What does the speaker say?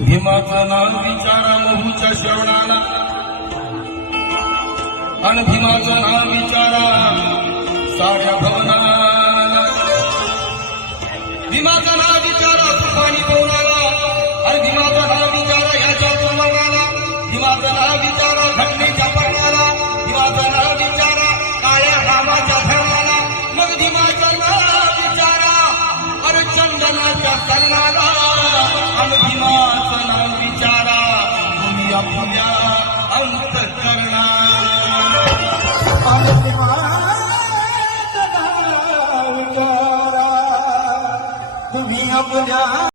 भीमाचा नाव विचारा महूच्या श्रवणाला, आणि भीमाचं नाव विचारा साऱ्या भवनाला. भीमाचं नाव विचारा तुफानी पवनाला, आणि भीमाचं नाव विचारा याच्या चमनाला. भीमाचं नाव विचारा घटनेच्या पर्णाला, भीमाचं नाव विचारा काळ्या रामाच्या धरणाला. मग भीमाचं नाव विचारा अरे चंदनाच्या सणाला, आणि भीमाचं नाव विचारा तुम्ही आपल्या अंतःकरणाला. तुम्ही आपल्या